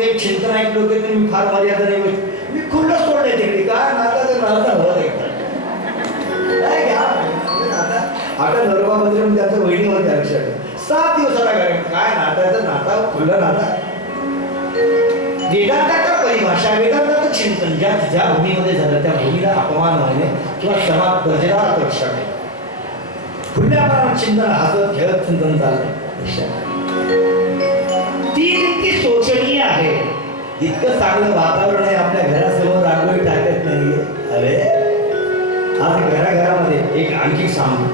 ते चिंतन ऐकलं होते तर मी फार मर्यादा नाही बघितली. मी खुल्लं सोडले तिकडे काय नाता तर नाता हवं नाही घ्या? आता नरवामध्ये पण त्याचं वहिनी होत्या लक्षात सात दिवसाला काय काय नाताचं नाता खुल्लं नाता. वेदांताचा परिभाषा वेदांताचं चिंतन. ज्या ज्या भूमीमध्ये झालं त्या भूमीला अपमान व्हायने किंवा समाज दर्जेदार लक्षात ठेवा. पुढल्या प्रमाणात चिंतन हसत खेळत चिंतन चाललं लक्षात ती इतकी शोचनीय आहे. इतकं चांगलं वातावरण आहे आपल्या घरासमोर रांगोळी टाकत नाही अरे आज घराघरामध्ये एक आणखी सांगू.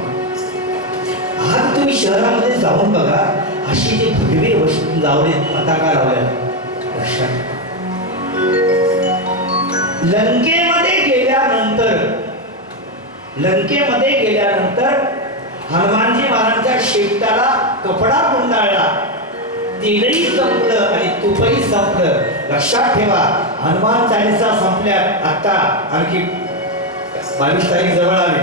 आज तुम्ही शहरामध्ये जाऊन बघा अशी जे भगवे वस्तू लावले पताका लावल्या. लंकेमध्ये गेल्यानंतर लंकेमध्ये गेल्यानंतर हनुमानजी महाराजांच्या शेपटाला कपडा गुंडाळला. तेलही संपलं आणि तुपही संपलं. लक्षात ठेवा हनुमान चालीसा संपल्या आता आणखी बावीस तारीख जवळ आले.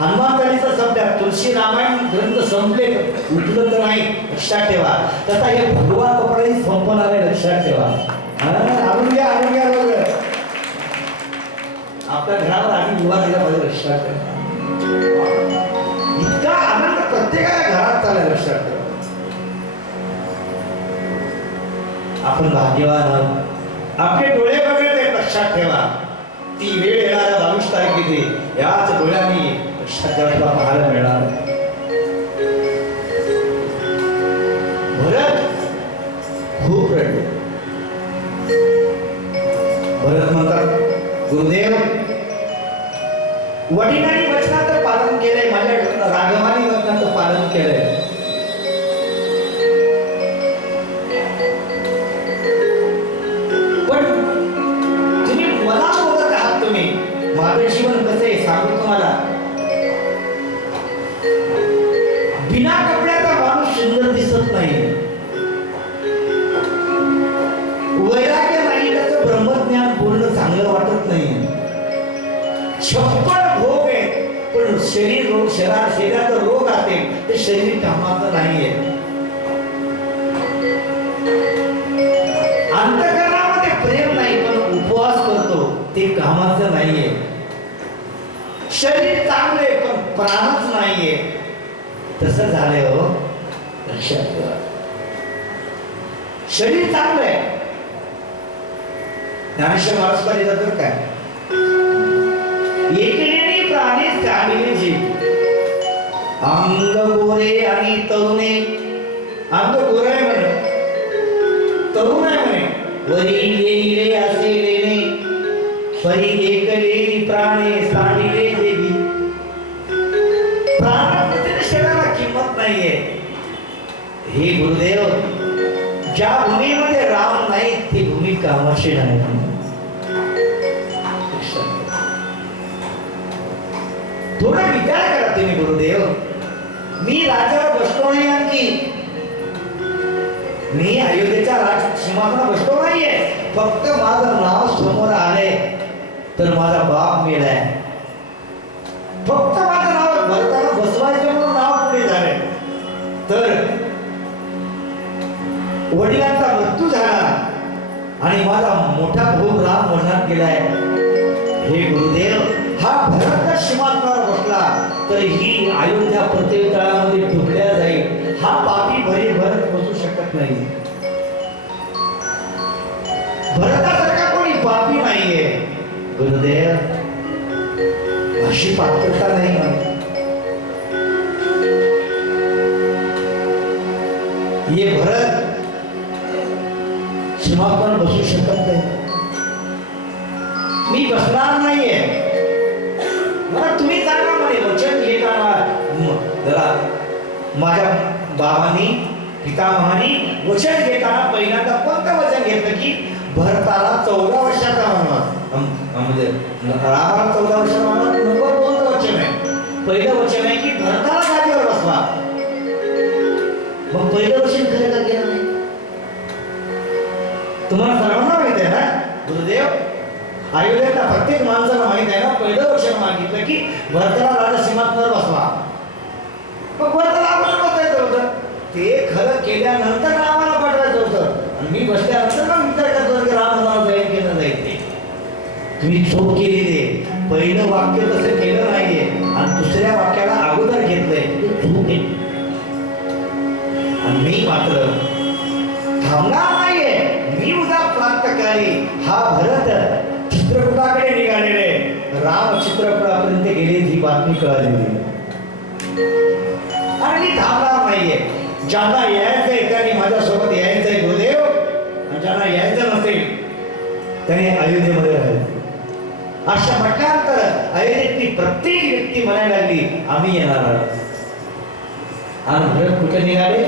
हनुमान चालीसा संपल्या तुळशी रामायण ग्रंथ संपले उपलब्ध नाही लक्षात ठेवा. तसा हे भगवा कपडाही संपणार आहे लक्षात ठेवा. हा, आणून घ्या आणून घ्या बरोबर आपल्या घरावर आणि विवाह दिला पाहिजे लक्षात ठेवा. इतका आनंद प्रत्येकाच्या घरात चालला लक्षात ठेवा. आपण भाग्यवान आहोत. आपले डोळे बघितले लक्षात ठेवा. ती वेळ येणाऱ्या बावीस तारखेचे याच डोळ्यांनी लक्षात पाहायला मिळणार. भरत खूप रडले. भरत म्हणतात गुरुदेव वडिलांनी वचनाचं पालन केलंय माझ्या राघवानी वचनाचं पालन केलंय. शरीर रोग शरीर शरीराचा रोग आहे. ते शरीर कामाचं नाहीये. अंतकरणामध्ये प्रेम नाही पण उपवास करतो. ते कामाचं नाहीये. शरीर चांगले पण प्राणच नाहीये. तसं झालंय हो. लक्षात ठेवा. शरीर चांगलं आहे ज्ञानेश्वर महाराज जातो काय? अंग गोरे आणि तरुणे. अंग गोरे आहे म्हणे. तरुण आहे म्हणे. वरी लेले असे लेणे. परी एकले प्राणे साडिले देवी. प्राण शरीराला किंमत नाहीये. हे गुरुदेव ज्या भूमीमध्ये राम नाही ती भूमी कामाशी नाही. थोडा विचार करा तुम्ही गुरुदेव. मी राजावर बसलो नाही आणखी. मी अयोध्येच्या राज सिंहासनावर बसलो नाहीये. फक्त माझं नाव समोर आले तर माझा बाप मेलाय. फक्त माझं नाव भरताना बसवायचं म्हणून नाव पुढे झाले तर वडिलांचा मृत्यू झाला. आणि माझा मोठा भाऊ राम वर्णन केलाय. हे गुरुदेव हा भरत सिंहासनावर बसला. तर ही अयोध्या प्रत्येक तळामध्ये ठोकल्या जाईल. हा पापी भरी भरत बसू शकत नाही. भरतासारखा कोणी पापी नाहीये. गुरुदेव, अशी पात्रता नाही ये भरत सीमांतरावर बसू शकत नाही. मी बसणार नाहीये. मला तुम्ही सांगा म्हणे वचन घेताना म- जरा माझ्या बाबांनी पितामहानी वचन घेताना पहिल्यांदा कोणतं वचन घेतलं की भरताला चौदा वर्षाचा वनवास म्हणजे रामाला चौदा वर्षाचा वनवास नव्वद कोणतं वचन आहे? पहिलं वचन आहे की भरताला जागेवर बसवा. मग पहिलं वचन खरं का केलं नाही? तुम्हाला सर्वांना माहीत आहे ना? गुरुदेव अयोध्येतल्या प्रत्येक माणसाला माहीत आहे ना पहिलं वर्ष मागितलं की भरताला राजा सीमांतवर बसवा. मग भरताला आम्हाला बसायचं होतं. ते खरं केल्यानंतर आम्हाला पाठवायचं होतं. आणि मी बसल्यानंतर पण विचार तुम्ही चूक केलेली आहे. पहिलं वाक्य तसं केलं नाहीये. आणि दुसऱ्या वाक्याला अगोदर घेतलंय. चूक आहे. आणि मी मात्र थांबणार नाहीये. मी उद्या करी हा भरत चित्रपटाकडे निघालेले. राम चित्रपटापर्यंत गेले ही बातमी कळालेली. आणि मी थांबणार नाहीये. ज्यांना यायचंय त्यांनी माझ्यासोबत यायचंय गुरुदेव. आणि ज्यांना यायचं नसेल त्यांनी अयोध्येमध्ये राहिले. अशा म्हटल्यानंतर अयोध्येतली प्रत्येक व्यक्ती म्हणायला लागली आम्ही येणार आहोत. आणि भरत कुठे निघाले?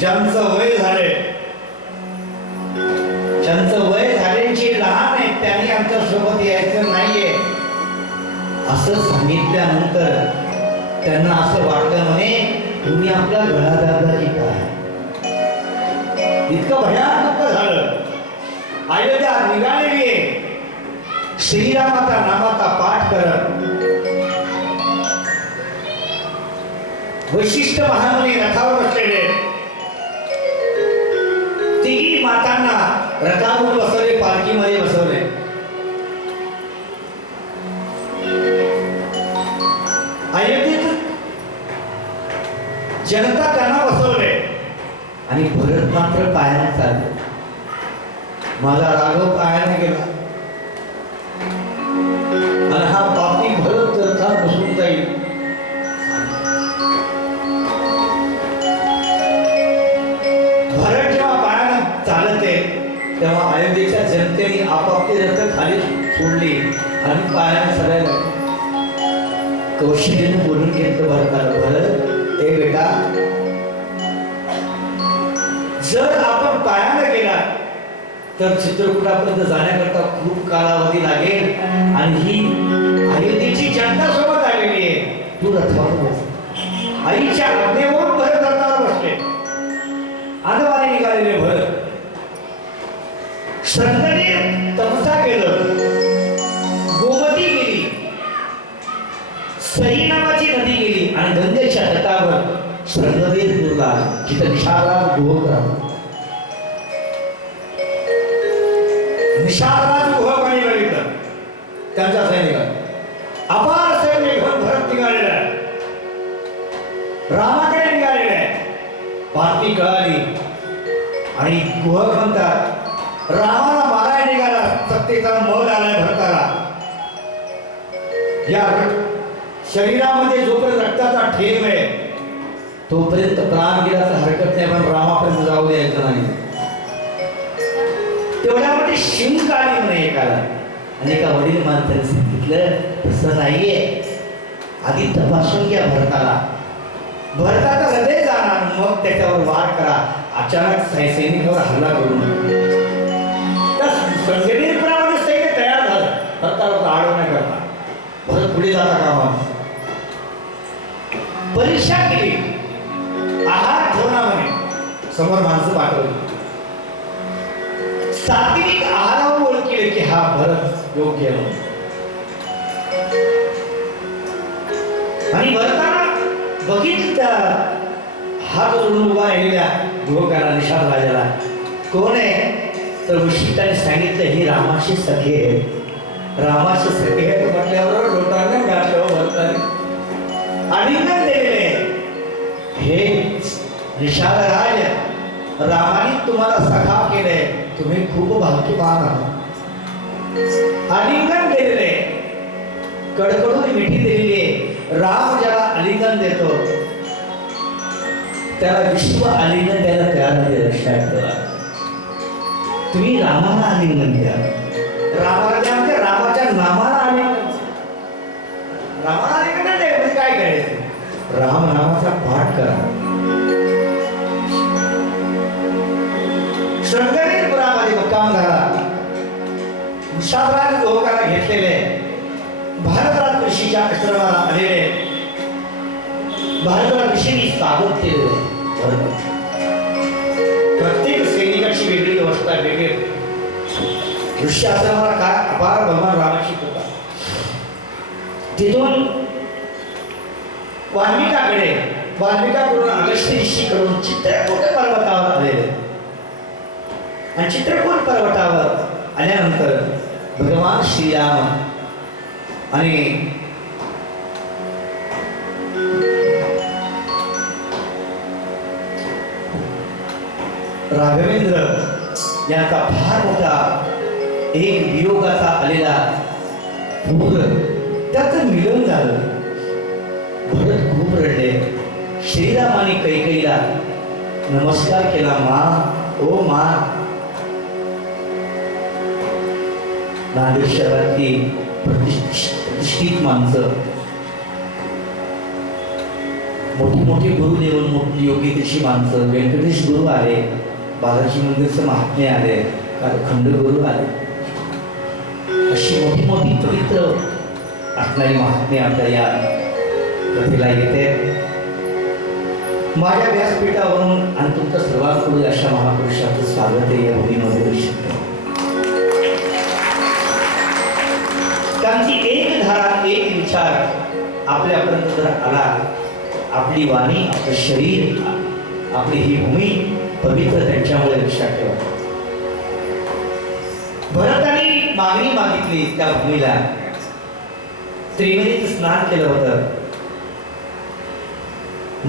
ज्यांचं वय झालंय ज्यांचं वय झाले जे लहान आहेत त्यांनी आमच्यासोबत यायचं नाहीये. असं सांगितल्यानंतर त्यांना असं वाटलं म्हणे तुम्ही आपला गळा दाबला काय इतकं भयानक झालं. अयोध्या निघालेली आहे. श्रीरामाचा नामाचा पाठ करत. वैशिष्ट्य महामुनी रथावर बसलेले मातांना रथावर बसवले पालखीमध्ये बसवले. अयोध्येत जनता त्यांना बसवले. आणि भरत मात्र पायाने चालले. माझा राघव पायाने गेला. तेव्हा अयोध्येच्या जनतेने आपापली रक्त खाली सोडली आणि पायाने सगळ्या कौशल्याने बोलून घेतलं भरताला. भरत हे बेटा जर आपण पायाने गेला तर चित्रकुटापर्यंत जाण्याकरता खूप कालावधी लागेल आणि ही अयोध्येची जनता सोबत आलेली आहे. तू रथावर बस. आईच्या आज्ञेवर श्रद्धेने तपसा केलं. गोमती गेली. सई नावाची नदी गेली आणि गंगेच्या तटावर श्रंगदेव दुर्गा जिथं निशाला गुह करा निशाला गुह पाणी बघितलं त्यांच्या सैनिकात अपार सैन्य घेऊन भरत निघालेला. आहे रामाकडे निघालेले. आहे बातमी कळाली. आणि गुह म्हणतात रामाला माराय निघाला. सत्तेचा मध आलाय भरताला या शरीरामध्ये जोपर्यंत रक्ताचा ठेव आहे तोपर्यंत प्राण गेला तर हरकत नाही पण रामापर्यंत जाऊ द्यायचं नाही. तेवढ्यामध्ये शिंक आली म्हणे एकाला. आणि एका वडील माणसाने सांगितलं तसं नाहीये. आधी तपासून घ्या भरताला भरताचा हृदय जाणार मग त्याच्यावर वार करा. अचानक सैनिकावर हल्ला करू नका. संघटनेप्रमाणे सैन्य तयार झालं भरताला अडवण्याकरता भरत पुढे जाता कामा परीक्षा केली. आहार ठेवण्यामध्ये समोर माणसं पाठवली. सात्विक आहारावर ओळखले की हा भरत योग्य आणि भरताना बघितलं त्या हात जोडून उभा राहिलेल्या युवकाला निषाद राजाला कोण आहे? तर वशिष्ठाने सांगितलं हे रामाशी सखे आहे. रामाशी सखे आहे म्हटल्यावर लोटांना गाठलं आणि दिलेले हे निषाद राज रामाने तुम्हाला सखा केले तुम्ही खूप भाग्यवान आहात. अलिंगन दिलेले कडकडून मिठी दिलेली आहे. राम ज्याला अलिंगन देतो त्याला विश्व अलिंगन द्यायला तयार नाही लक्षात ठेवा. तुम्ही रामाला आलिंगन द्या म्हणजे रामाला द्या म्हणजे रामाच्या नामाला आलिंगन रामाला आलिंगन द्या म्हणजे काय करायचं? राम नामाचा पाठ करा. शृंगरीपुरामध्ये मुक्काम झाला विषादराज लोकांना घेतलेले भारतराज ऋषीच्या आश्रमाला आलेले भारतराज ऋषीने स्वागत केलेले वेगळी वेगळे वेगळी ऋषी आश्रमाला काय? अपार भगवान रामाची कृपा. तिथून वाल्मिकाकडे वाल्मिकाकडून अगस्त्य ऋषीकडून चित्रकूट पर्वतावर आलेले आणि चित्रकूट पर्वतावर आल्यानंतर भगवान श्रीराम आणि राघवेंद्र यांचा फार मोठा एक वियोगाचा आलेला पूर त्याचं मिलन झालं. भरत खूप रडले. श्रीरामाने कैकईला नमस्कार केला मा ओ मा. नांदेड शहरातली प्रतिष्ठित प्रतिष्ठित माणसं. मोठी मोठी गुरुदेव मोठी योगी तशी माणसं. व्यंकटेश गुरु आले बालाजी मंदिरचं महात्म्य आले खंड गुरु आले. अशी मोठी मोठी पवित्र असणारी महात्म्य आपल्या या कथेला येते. माझ्या व्यासपीठावरून आणि तुमचं सर्वांकडून अशा महापुरुषाचं स्वागत आहे या भूमीमध्ये त्यांची एक धारा एक विचार आपल्यापर्यंत जर आला आपली वाणी आपलं शरीर आपली ही भूमी पवित्र त्यांच्यामुळे लक्षात ठेवा. भरताने मागणी मागितली त्या भूमीला. त्रिवेणीत स्नान केलं होतं.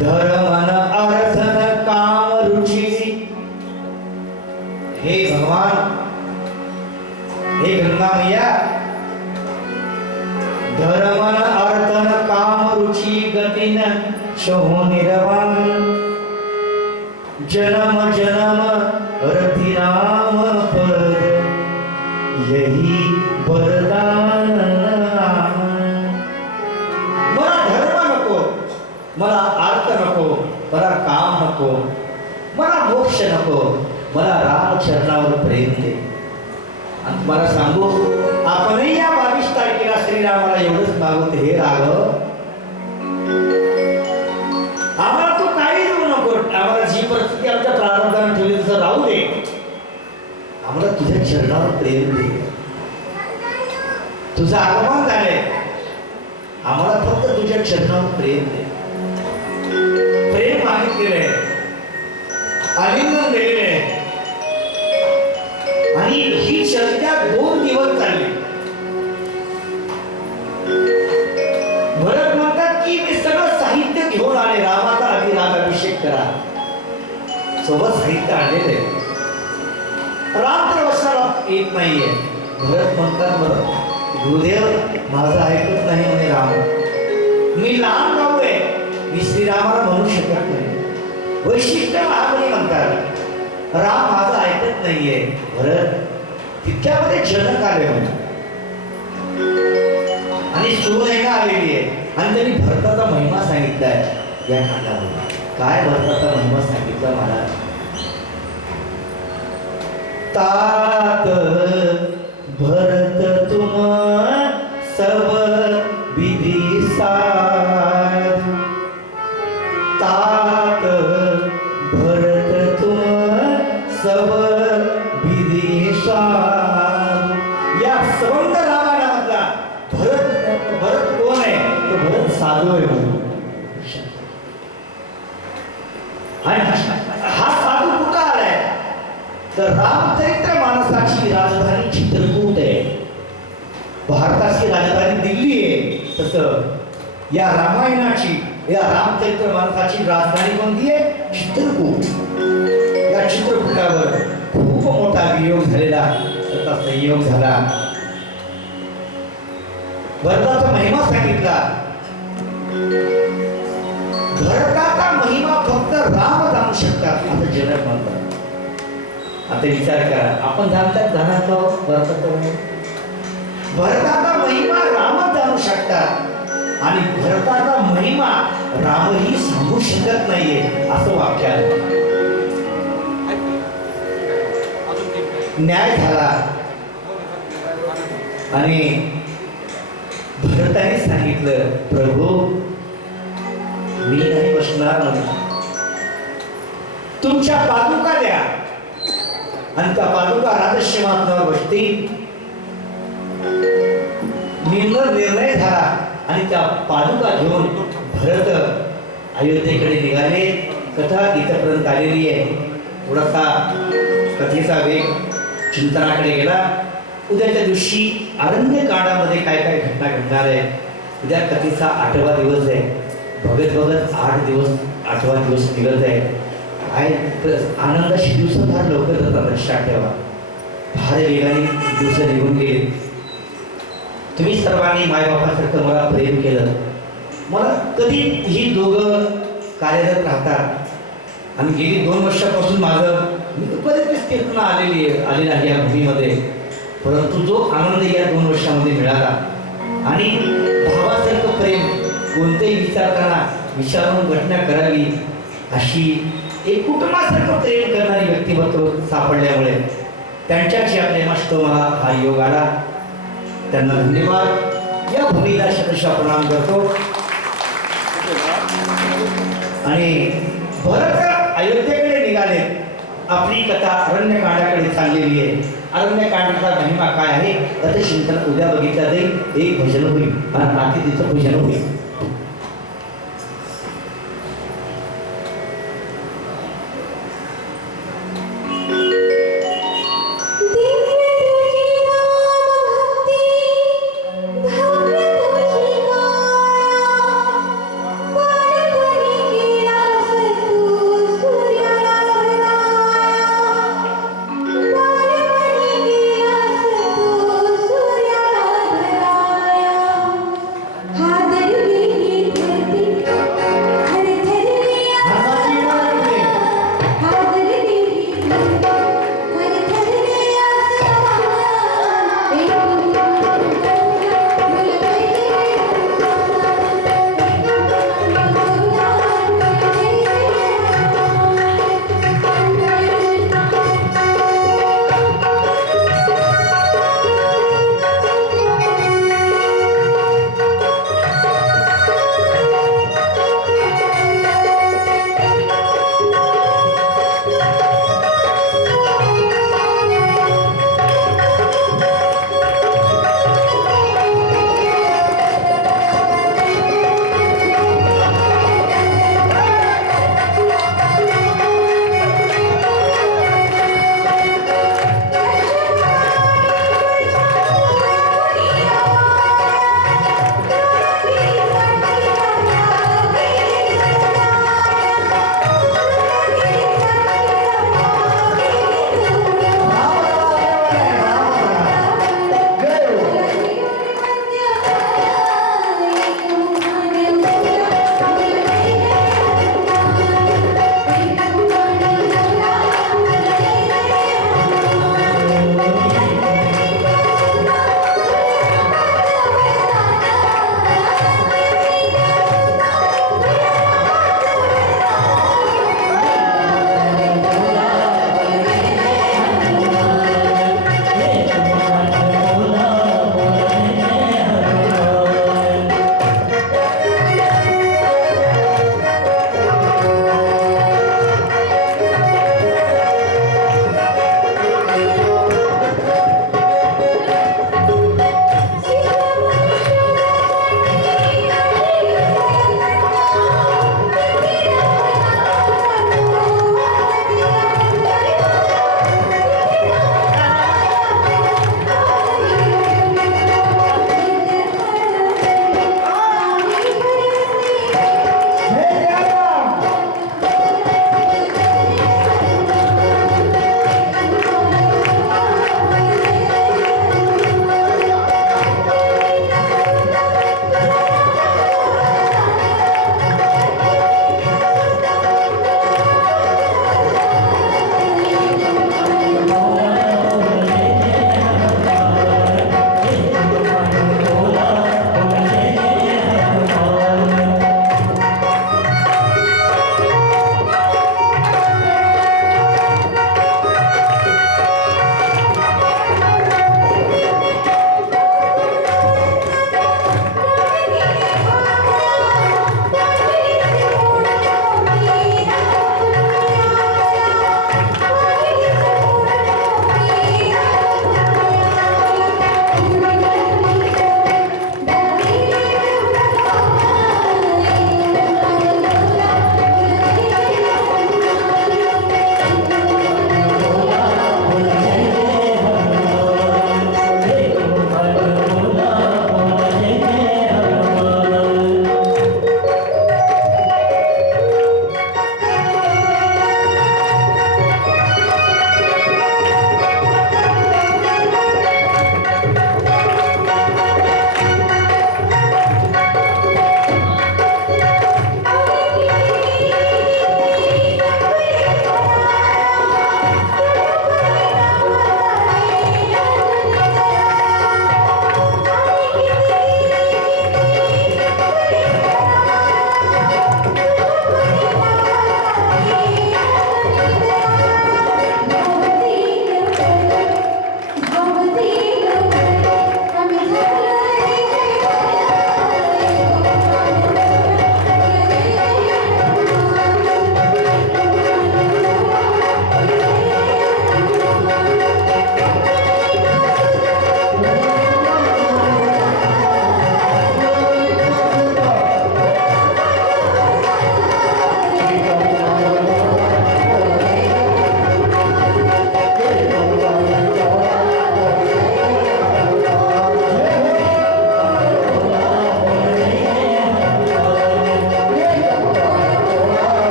धर्मन अर्थन काम रुची. हे भगवान हे गंगा मैया धर्मन अर्थन काम रुची गतीन शोहो निर्वाण जन्म जन्म रति राम पद यही वरदान मला धर्म नको मला अर्थ नको मला काम नको मला मोक्ष नको मला रामचरणावर प्रेम दे। आणि मला सांगू आपणही या बावीस तारखेला श्रीरामाला एवढंच मागवत हे राघव आम्हाला तुझ्या चरणावर प्रेम दे. तुझं आगमन झालंय. आम्हाला फक्त तुझ्या चरणावर प्रेम दे. प्रेम मागितलेलं आहे आलिंगन दिलेलं आहे. आणि ही चर्चा दोन दिवस चालली. भरत म्हणतात की मी सगळं साहित्य घेऊन आले. रामाचा आधी राग अभिषेक करा. सोबत साहित्य आणलेलं आहे. रात्र तर येत नाहीये. भरत म्हणतात बरं गुरुदेव माझं ऐकत नाही म्हणे राम. मी लहान भाऊ आहे मी श्रीरामाला म्हणू शकत नाही. वैशिष्ट्य महामणी म्हणतात राम माझं ऐकत नाहीये भरत. तितक्यामध्ये जनक आले म्हणे आणि सुनैना आलेली आहे आणि त्यांनी भरताचा महिमा सांगितलाय. या खंडामध्ये काय भरताचा महिमा सांगितला मला तात भरत तुम सब तसं. या रामायणाची या रामचरित्र माणसाची राजधानी कोणती आहे? चित्रकूट. या चित्रकूटावर खूप मोठा वियोग झालेला त्याचा संयोग झाला. भरताचा महिमा सांगितला. भरताचा महिमा फक्त राम जाणू शकतात असं जनक म्हणतात. आता विचार करा आपण जाणतात जाणार का हो? भरताचा महिमा? भरताचा महिमा राम शकतात. आणि भरताचा महिमा रामही सांगू शकत नाहीये असं वाक्य आहे. न्याय झाला. आणि भरताने सांगितलं प्रभू मी नाही बसणार म्हणून. तुमच्या पादुका द्या. आणि त्या पादुका राजशिंहासनावर बसतील. निर्णय निर्णय झाला. आणि त्या पादुका घेऊन भरत अयोध्येकडे निघाले. कथा इथपर्यंत आलेली आहे. थोडासा कथेचा वेग चिंतनाकडे गेला. उद्याच्या दिवशी अरण्य काळामध्ये काय काय घटना घडणार आहे? उद्या कथेचा आठवा दिवस आहे. भगत बघत आठ दिवस आठवा दिवस निघत आहे. काय? तर आनंदाशी दिवस फार लवकर जातात लक्षात ठेवा. फार वेगाने दिवस निघून गेले. तुम्ही सर्वांनी मायबापासारखं मला प्रेम केलं. मला कधी ही दोघं कार्यरत राहतात. आणि गेली दोन वर्षापासून माझं मी बरेच कीर्तन आलेली आहे आलेली आहे या भूमीमध्ये. परंतु जो आनंद या दोन वर्षामध्ये मिळाला. आणि भावासारखं प्रेम कोणतेही विचारताना विचारून घटना करावी अशी एक कुटुंबासारखं प्रेम करणारी व्यक्तिमत्व सापडल्यामुळे त्यांच्याशी आपल्या मस्त मला हा योग आला. त्यांना धन्यवाद. या भूमीला शतशः प्रणाम करतो. आणि भरत अयोध्येकडे निघाले. आपली कथा अरण्यकांडाकडे चाललेली आहे. अरण्यकांडाचा महिमा काय आहे? त्याचं चिंतन उद्या बघितलं जाईल. एक भजन होईल. आणि बाकी तिचं भजन होईल.